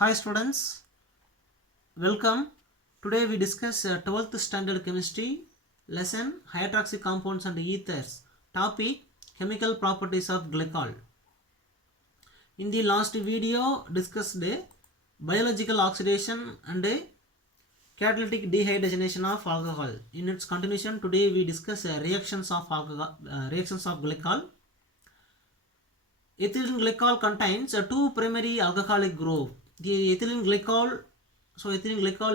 Hi students, welcome. Today we discuss 12th standard chemistry lesson hydroxy compounds and ethers. Topic chemical properties of glycol. In the last video discussed biological oxidation and catalytic dehydrogenation of alcohol. In its continuation today we discuss reactions of glycol. Ethylene glycol contains two primary alcoholic group. The ethylene glycol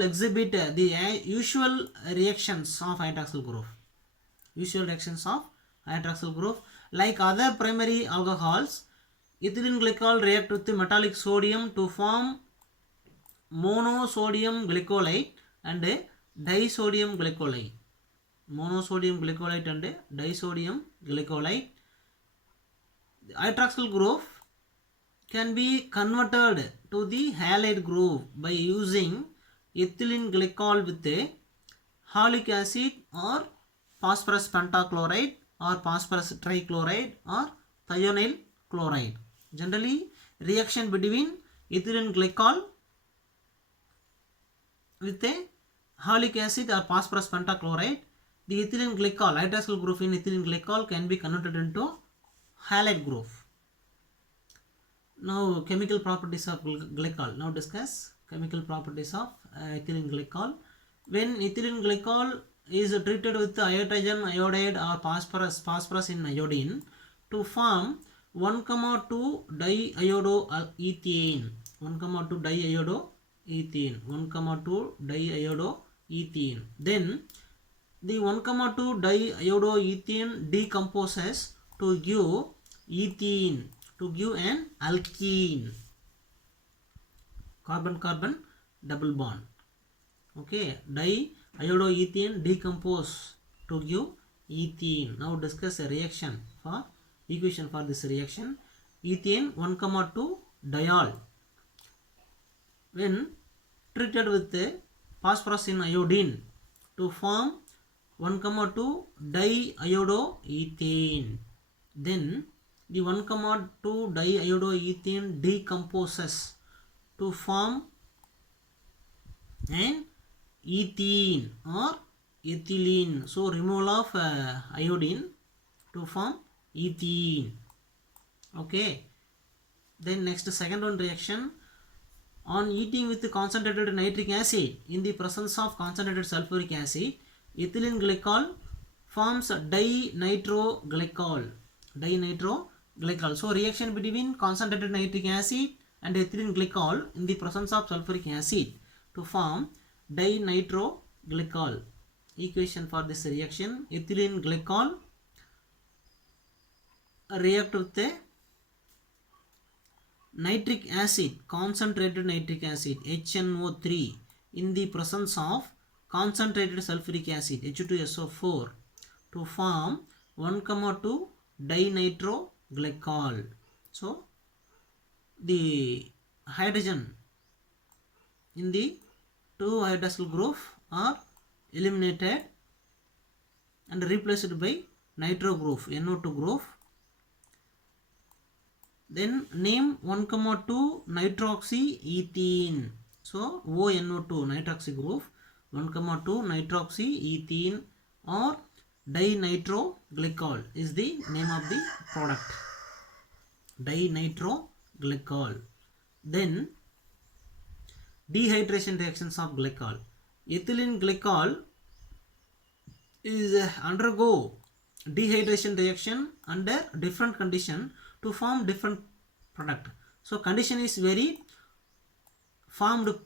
exhibit the usual reactions of hydroxyl group. Like other primary alcohols, ethylene glycol react with the metallic sodium to form monosodium glycolate and disodium glycolate. Monosodium glycolate and disodium glycolate. The hydroxyl group can be converted to the halide group by using ethylene glycol with a halic acid or phosphorus pentachloride or phosphorus trichloride or thionyl chloride. Generally, reaction between ethylene glycol with a halic acid or phosphorus pentachloride, the ethylene glycol, hydroxyl group in ethylene glycol can be converted into halide group. Now chemical properties of glycol. Now discuss chemical properties of ethylene glycol. When ethylene glycol is treated with hydrogen iodide or phosphorus in iodine to form 1,2 diiodoethane. 1,2 diiodoethane. Then the 1,2 diiodoethane decomposes to give ethene, to give an alkene, carbon double bond. Okay, diiodoethane decompose to give ethene. Now discuss a reaction for equation for this reaction. Ethane 1,2 diol when treated with the phosphorus in iodine to form 1,2 diiodoethane. Then the 1,2 diiodoethane decomposes to form an ethene or ethylene. So removal of iodine to form ethene. Okay. Then next second one reaction. On heating with concentrated nitric acid in the presence of concentrated sulfuric acid, ethylene glycol forms dinitro-glycol. So reaction between concentrated nitric acid and ethylene glycol in the presence of sulfuric acid to form dinitro-glycol. Equation for this reaction: ethylene glycol react with the nitric acid, concentrated nitric acid HNO3 in the presence of concentrated sulfuric acid H2SO4 to form 1,2 dinitro-glycol. So the hydrogen in the two hydroxyl group are eliminated and replaced by nitro group, NO2 group. Then name 1,2 nitroxyethene. So ONO2 nitroxy group, 1,2 nitroxyethene or dinitro-glycol is the name of the product. Dinitro-glycol. Then dehydration reactions of glycol. Ethylene glycol is undergo dehydration reaction under different condition to form different product. So condition is varied, formed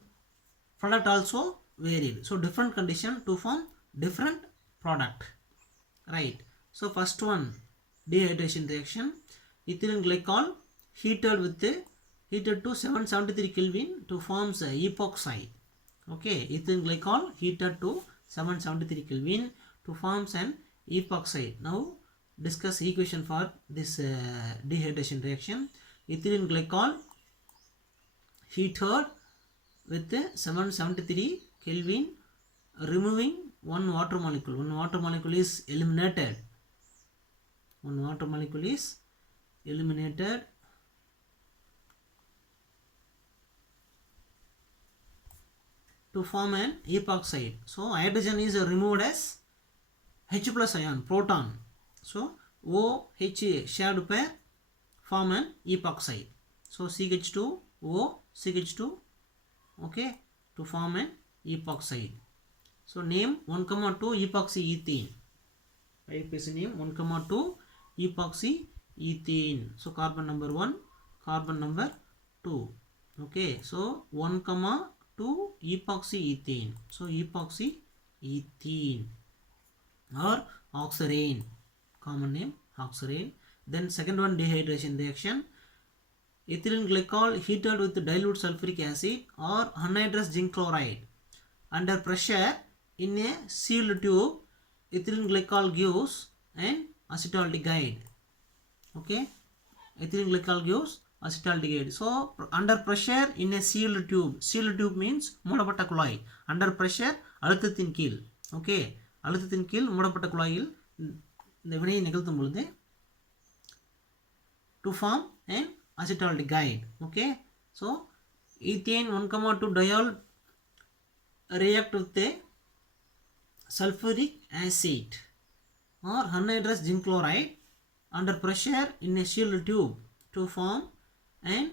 product also varied. So different condition to form different product. Right. So first one, dehydration reaction. Ethylene glycol heated to 773 Kelvin to forms epoxide. Okay, ethylene glycol heated to 773 Kelvin to forms an epoxide. Now discuss equation for this dehydration reaction. Ethylene glycol heated with 773 Kelvin, removing one water molecule. One water molecule is eliminated. to form an epoxide. So hydrogen is removed as H plus ion, proton. So OH shared pair form an epoxide. So CH2O CH2, okay, to form an epoxide. So name 1,2 epoxy ethene. Type is name 1,2 epoxy ethene. So carbon number 1, carbon number 2. Okay, so 1,2 epoxy ethene. So epoxy ethene or oxirane, common name oxirane. Then second one, dehydration reaction. Ethylene glycol heated with dilute sulfuric acid or anhydrous zinc chloride under pressure in a sealed tube. Ethylene glycol gives an acetaldehyde. Okay, ethylene glycol gives acetaldehyde. So under pressure in a sealed tube. Sealed tube means மூடப்பட்ட குழாய். Under pressure அழுத்தத்தின் கீழ். Okay, அழுத்தத்தின் கீழ் மூடப்பட்ட குழாயில் இந்த வினையை நிகழ்த்தும் பொழுது to form an acetaldehyde. Okay, so ethane 1,2 diol react with a sulfuric acid or anhydrous zinc chloride under pressure in a sealed tube to form an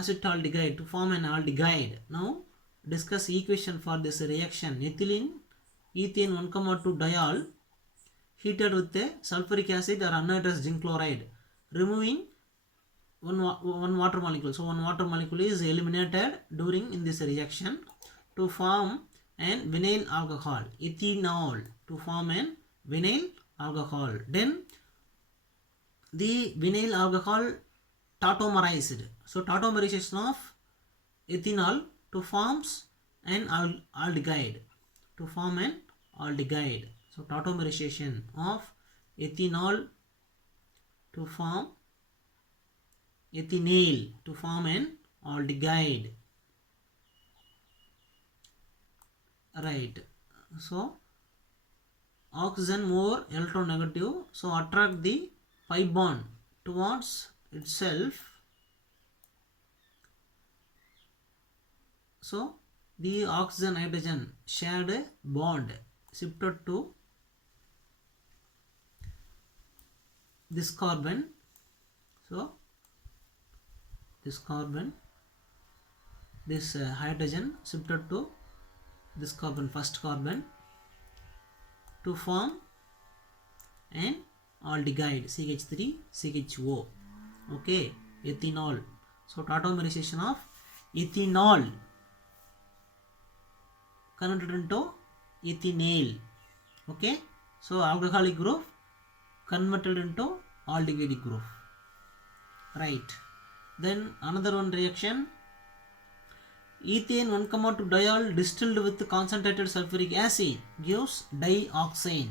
acetaldehyde, to form an aldehyde. Now discuss equation for this reaction. Ethane 1,2 diol heated with a sulfuric acid or anhydrous zinc chloride, removing one water molecule. So one water molecule is eliminated during in this reaction to form an vinyl alcohol, ethanol, to form an vinyl alcohol. Then the vinyl alcohol tautomerized. So tautomerization of ethanol to forms an aldehyde, to form an aldehyde. So tautomerization of ethanol to form ethanol, to form an aldehyde. Right. So oxygen more electronegative, so attract the pi bond towards itself. So the oxygen hydrogen shared bond shifted to this carbon. So this carbon, this hydrogen shifted to this carbon, first carbon, to form an aldehyde, CH3 CHO. Okay, ethanol. So tautomerization of ethanol converted into ethanol. Okay, so alcoholic group converted into aldehydic group. Right. Then another one reaction. Ethane 1,2 diol distilled with concentrated sulfuric acid gives dioxane.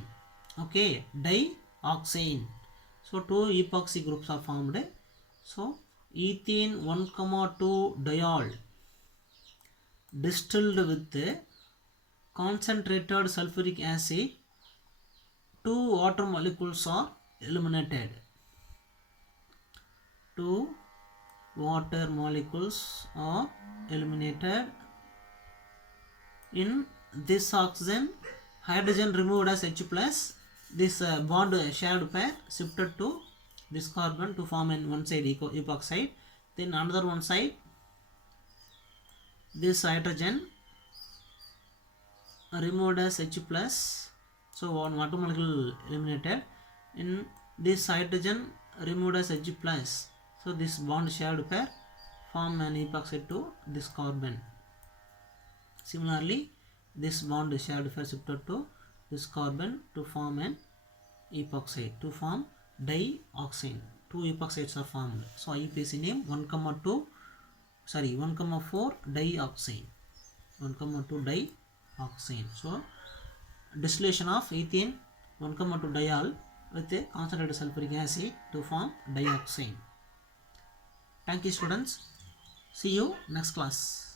Okay, dioxane. So two epoxy groups are formed. So ethane 1,2 diol distilled with concentrated sulfuric acid, two water molecules are eliminated. Two water molecules are eliminated. In this oxygen, hydrogen removed as H plus, this bond shared pair shifted to this carbon to form an one side epoxide. Then another one side, this hydrogen removed as H plus, so one water molecule eliminated. In this hydrogen removed as H plus, so this bond shared pair form an epoxide to this carbon. Similarly, this bond shared pair shifted to this carbon to form an epoxide, to form dioxane. Two epoxides are formed. So IUPAC name 1,4 dioxane. 1,2 dioxane. So distillation of ethane 1,2 diol with a concentrated sulfuric acid to form dioxane. Thank you students. See you next class.